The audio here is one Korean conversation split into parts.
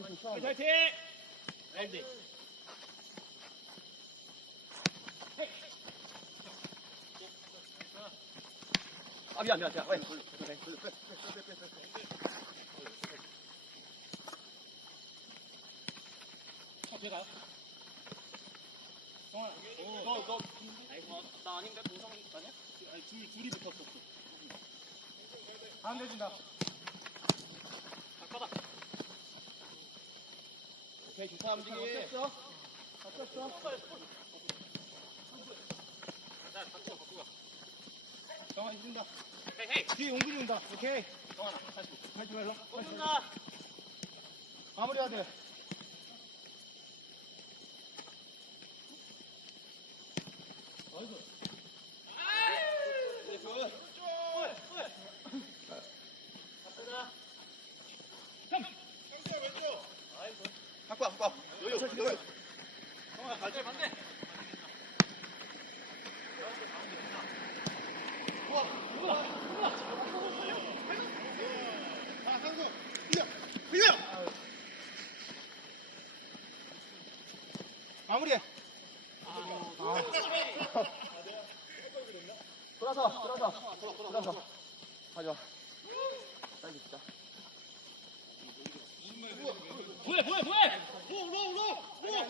나이스 샷. 화이팅! 랜디. 아 미안 미안 미안. 왜? 어, 제가요? 정아, 너, 너, 어, 나 아닌가? 동성 아니야? 아니, 둘, 둘이 붙었어. 안 되진다. 바꿔봐. 오케이 좋다 움직이. 바뀌었어? 바뀌었어? 자. 정아, 이준다. 헤이, 헤이. 뒤에 용근이 온다. 오케이. 정아, 다시. 다시 말로. 온다. 마무리해야 돼. 갖고 와 갖고 와. 여유 여유. 정아, 발전 반대. 아 상수. 빌려 빌려. 마무리해. 돌아서 돌아서 돌아서. 가져와. 빨리 진짜. 뭐해, 뭐해, 뭐해! 로, 로, 로! 로!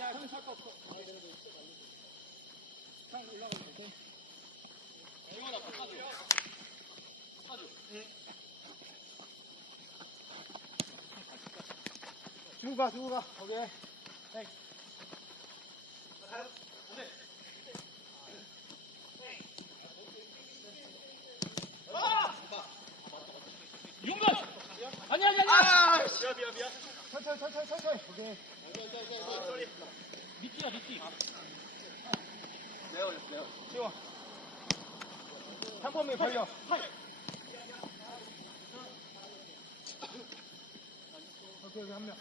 주고 가, 주고 가. 오케이. 네. 윤건! 아니, 아니, 아니! 아. 미안, 미안, 미안. 천천히, 천천히, 천천히. 오케이. 미끼야, 미끼. 내가 올렸어 내가. 지워. 한. 오케이, 여기 한 명.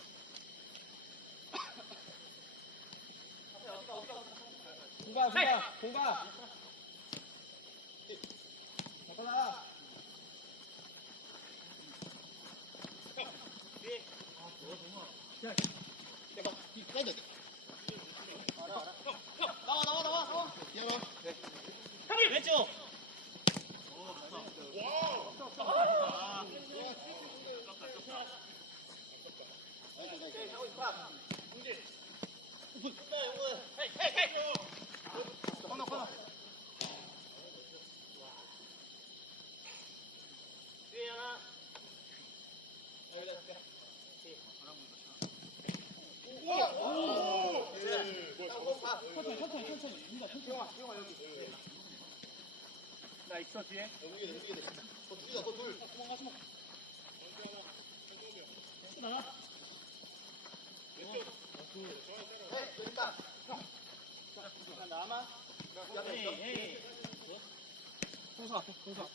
공가, 공가, 공가. 잠깐만. 나와 나와 나와 나와. 형이 왼쪽. 코너 코너. 천천히, 천천히, 천천히. 민다, 천천히. 나 있어, 뒤에. 움직여 움직여. 더 둘이다 더 둘. 나가. 네 됐다. 남아. 에이, 에이. 송수 앞에 송수.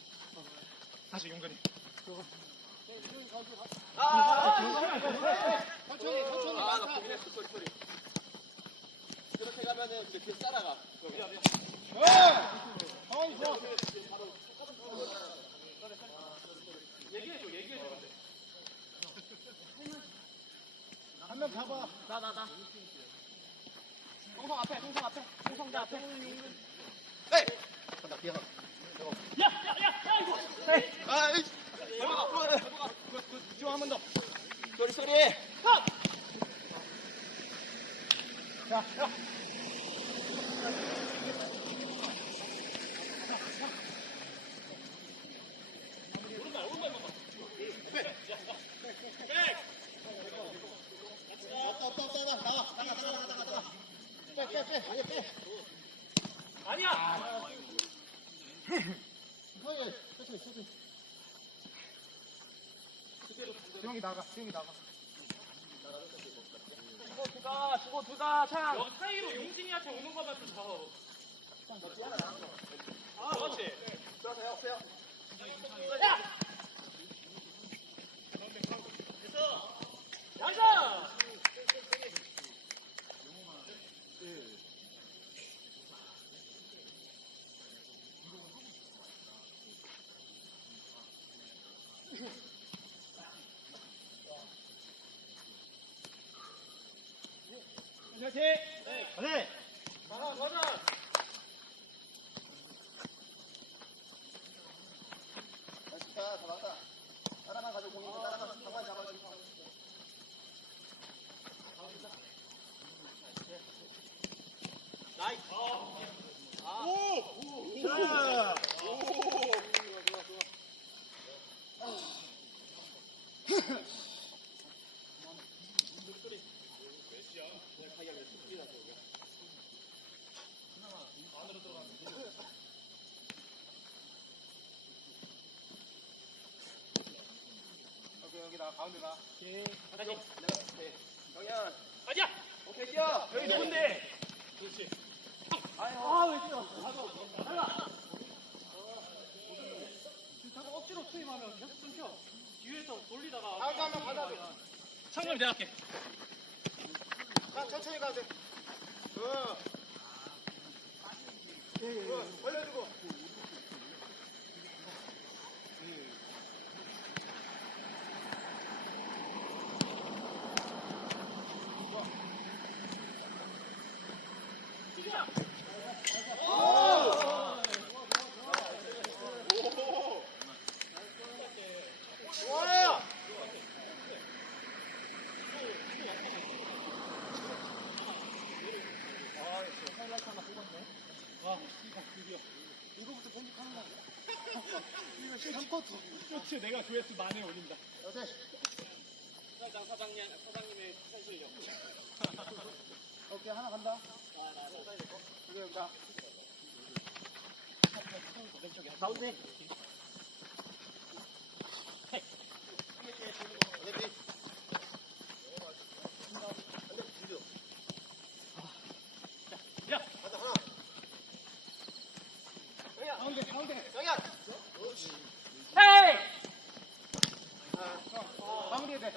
다시 용근이. 아. 천천히, 천천히. 아, 나 보긴 했어. 소리, 소리. 그렇게 가면은 그 뒤에 따라가. 가만히 있어. 얘기해줘, 얘기해줘. 한명 잡아. 나, 나, 나. 동성 앞에, 동성 앞에. 동성대 앞에. 에이. 간다, 뛰어. 야, 야, 야, 야, 이거. 아, 에이. 해보가, 해보가. 그, 그, 좀 한번 더. 소리, 소리. 컷! 자, 야. 오른발, 오른발 봐봐. 없다, 없다, 없다, 없다. 나와, 나가, 나가, 나가, 나가, 나가. 빼, 빼, 빼. 아니. 아니야. 수영이 나가, 수영이 나가. 주고 두가, 주고 두가, 창. 여 사이로 용진이한테 오는 것만 좀 잡아. 아, 그렇지. 들어가세요. 야! 됐어. 나이스! 화이팅! 네. 가자, 가자. 맛있다, 다 나왔다. 따라만 가지고 공이 따라가 가만히 잡아주고. 나이스. 오! 자. 오케이, 여기다 가운데다. 오케이. 다시. 영현, 가자. 오케이, 뛰어. 여기 누군데? 아, 왜 뛰어? 자꾸 억지로 투입하면 계속 끊겨. 뒤에서 돌리다가 다음 거 한번 받아야 돼. 창렬 내가 할게. 자, 천천히 가도 돼. 어. 어, 벌려주고. 좋아요. 이거부터 편집하는 거야. 이거 실한 것도. 쇼츠 내가 조회수 만에 올린다. 오케이. 사장 사장님 사장님의 선수이죠. 오케이, 하나 간다. 여기 여기다. 가운데. 야, 가운데, 가운데. 영현. 헤이! 가운데 돼.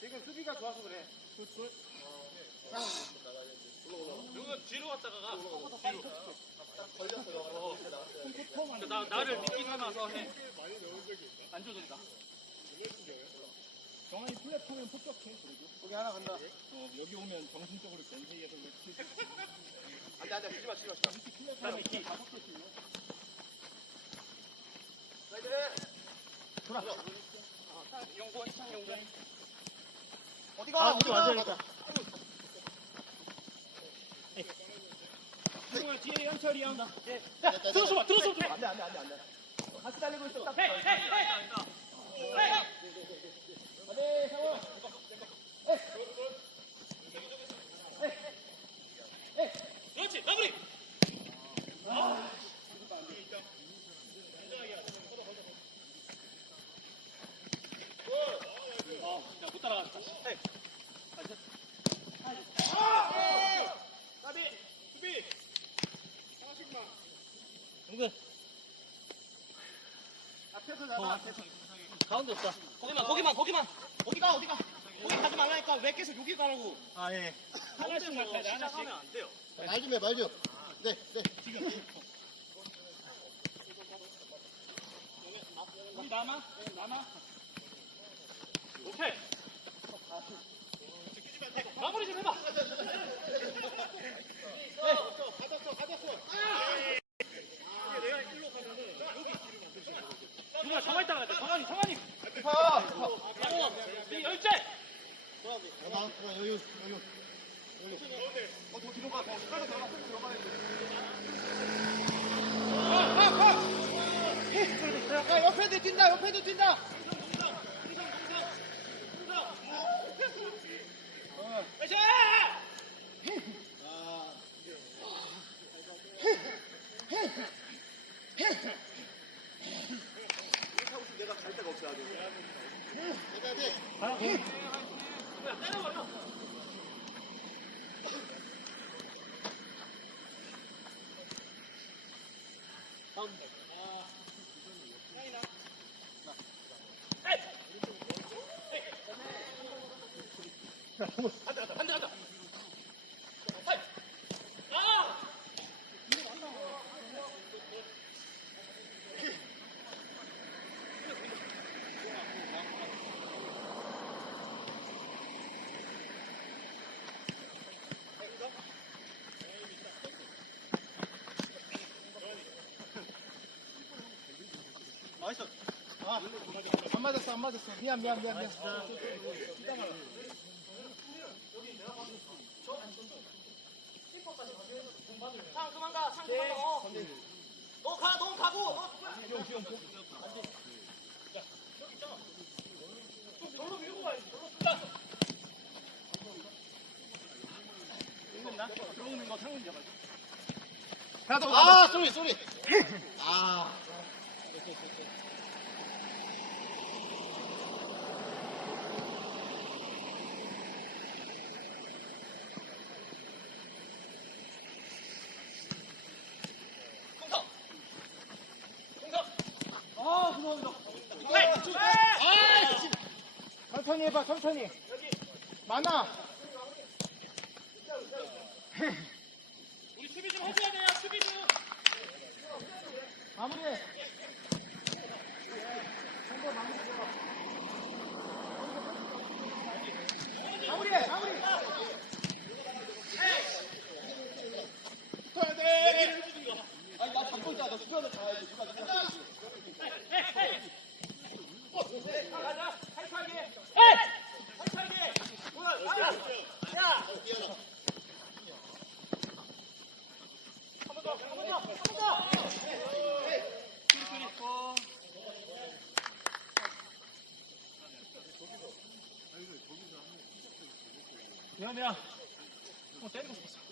지금 수비가 좋아서 그래. 누구 뒤로 갔다가 걸렸어요. 나 나를 믿기가 나서 해. 안 줘준다. 정한이 플랫폼은 폭격해. 거기 하나 간다. 어, 여기 오면 정신적으로 변태해서 그렇지. 안 돼, 안 돼. 치지 마, 치지 마, 치지 마. 키. 용건 이창 용건. 어디가? 어디가? 형아 뒤에 현철이 형. 야 들어서 봐 들어서 봐. 안돼 안돼 안돼 안돼. 같이 달리고 있어. 헤이 헤이 헤이. 헤이. 안돼 상호. 그렇지 마무리. 어, 야못 따라갔다. 헤이. 까비. 수비. 용근 앞에서 잡아. 가운데 없다. 거기만 거기만 거기만. 어디가 어디가. 거기 가지 말라니까 왜 계속 여기 가라고. 아 예. 하나씩 막아야 돼. 하나씩. 안 돼요. 말 좀 해, 말 좀. 네, 네. 우리 남아. 남아. 오케이. 마무리 좀 해봐. 누가 정할 따라 돼. 정한이, 정한이. 파. 양호. 네 열째. 나, 여유, 여유. 어, 더 뒤로 가, 더. 빨리 들어가, 빨리 들어가야 돼. 야, 옆에도 뛴다, 옆에도 뛴다. 열째. 내가 갈 데가 없어야 돼. 내가 돼. 뭐야 때려버려. 앉아, 앉아, 앉아. 하이. 아! 나이스. 아, 안 맞았어, 안 맞았어. 미안, 미안, 미안, 미안. 상 그만 가. 상 그만 가. 어. 너 가. 너 가고. 너 절로 밀고 가야지. 들어온다? 들어오는 거 상훈이 잡아. 아, 쏘리, 쏘리. 아. 공격. 공격. 아, 들어온다. 헤이. 아, 씨. 천천히 해봐, 천천히. 많아. 우리 수비 좀 해줘야 돼요. 수비 좀. 마무리해. 마무리해, 마무리. 붙어야 돼. 아니, 나 잡고 있다. 너 수비하러 가야지. 누가 누가. 가자. 타이트하게. 헤이. 타이트하게. 야. 한 번 더. 한 번 더. 한 번 더. 미안, 미안.